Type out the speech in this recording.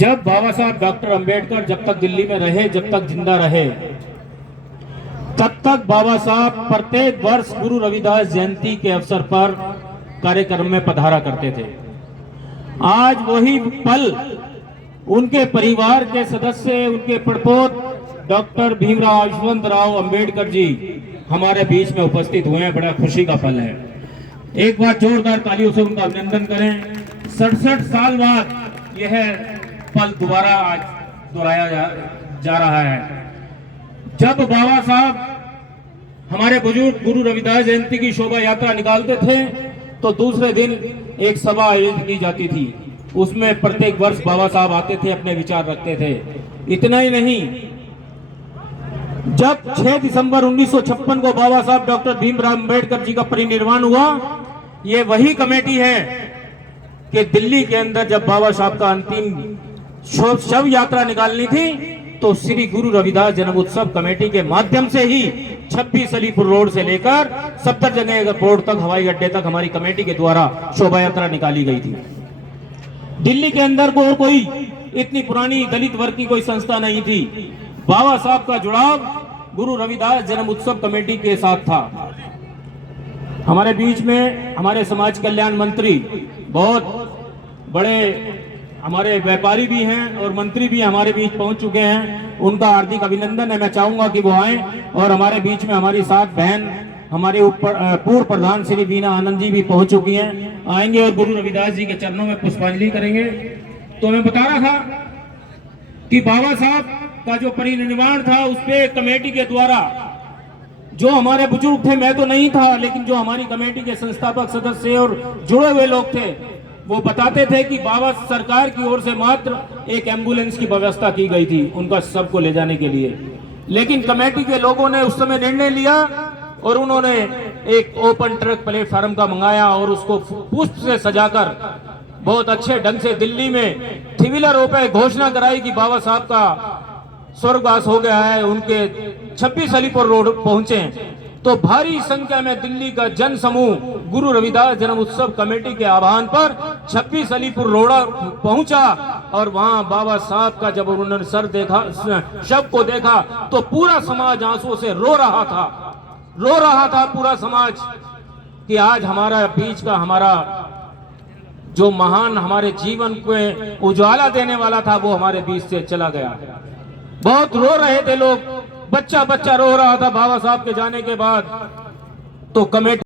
जब बाबा साहब डॉक्टर अंबेडकर जब तक दिल्ली में रहे, जब तक जिंदा रहे, तब तक बाबा साहब प्रत्येक वर्ष गुरु रविदास जयंती के अवसर पर कार्यक्रम में पधारा करते थे। आज वही पल उनके परिवार के सदस्य, उनके पड़पोत डॉक्टर भीमराव यशवंतराव अंबेडकर जी हमारे बीच में उपस्थित हुए हैं। बड़ा खुशी का पल है। एक बार जोरदार तालियों से उनका अभिनंदन करें। 67 साल बाद यह पल दोबारा आज दोहराया जा रहा है। जब बाबा साहब हमारे बुजुर्ग गुरु रविदास जयंती की शोभा यात्रा निकालते थे तो दूसरे दिन एक सभा आयोजित की जाती थी। उसमें प्रत्येक वर्ष बाबा साहब आते थे, अपने विचार रखते थे। इतना ही नहीं, जब 6 दिसंबर 1956 को बाबा साहब डॉक्टर भीमराव अंबेडकर जी का परिनिर्वाण हुआ, ये वही कमेटी है कि दिल्ली के अंदर जब बाबा साहब का अंतिम शव यात्रा निकालनी थी तो श्री गुरु रविदास जन्म उत्सव कमेटी के माध्यम से ही 26 अलीपुर रोड से लेकर सफदरजंग एयरपोर्ट तक, हवाई अड्डे तक हमारी कमेटी के द्वारा शोभा यात्रा निकाली गई थी। दिल्ली के अंदर को और कोई इतनी पुरानी दलित वर्ग की कोई संस्था नहीं थी। बाबा साहब का जुड़ाव गुरु रविदास जन्म उत्सव कमेटी के साथ था। हमारे बीच में हमारे समाज कल्याण मंत्री, बहुत बड़े हमारे व्यापारी भी हैं और मंत्री भी हमारे बीच पहुंच चुके हैं। उनका हार्दिक अभिनंदन है। मैं चाहूंगा कि वो आए और हमारे बीच में हमारी साथ बहन, हमारे ऊपर पूर्व प्रधान श्री वीना आनंद जी भी पहुंच चुकी हैं, आएंगे और गुरु रविदास जी के चरणों में पुष्पांजलि करेंगे। तो मैं बता रहा था कि बाबा साहब का जो परिनिर्वाण था उस पे कमेटी के द्वारा जो हमारे बुजुर्ग थे, मैं तो नहीं था, लेकिन जो हमारी कमेटी के संस्थापक सदस्य और जुड़े हुए लोग थे, वो बताते थे कि बाबा सरकार की ओर से मात्र एक एम्बुलेंस की व्यवस्था की गई थी उनका सबको ले जाने के लिए। लेकिन कमेटी के लोगों ने उस समय निर्णय लिया और उन्होंने एक ओपन ट्रक प्लेटफार्म का मंगाया और उसको पुष्प से सजाकर बहुत अच्छे ढंग से दिल्ली में थिविलरों पे घोषणा कराई कि बाबा साहब का स्वर्गवास हो गया है। उनके 26 अलीपुर रोड पहुंचे तो भारी संख्या में दिल्ली का जन समूह गुरु रविदास जन्म उत्सव कमेटी के आह्वान पर 26 अलीपुर रोड पहुंचा और वहां बाबा साहब का जब उन्होंने शव को देखा तो पूरा समाज आंसुओं से रो रहा था पूरा समाज कि आज हमारा बीच का, हमारा जो महान हमारे जीवन को उजाला देने वाला था वो हमारे बीच से चला गया। बहुत रो रहे थे लोग, बच्चा रो रहा था बाबा साहब के जाने के बाद। तो कमेटी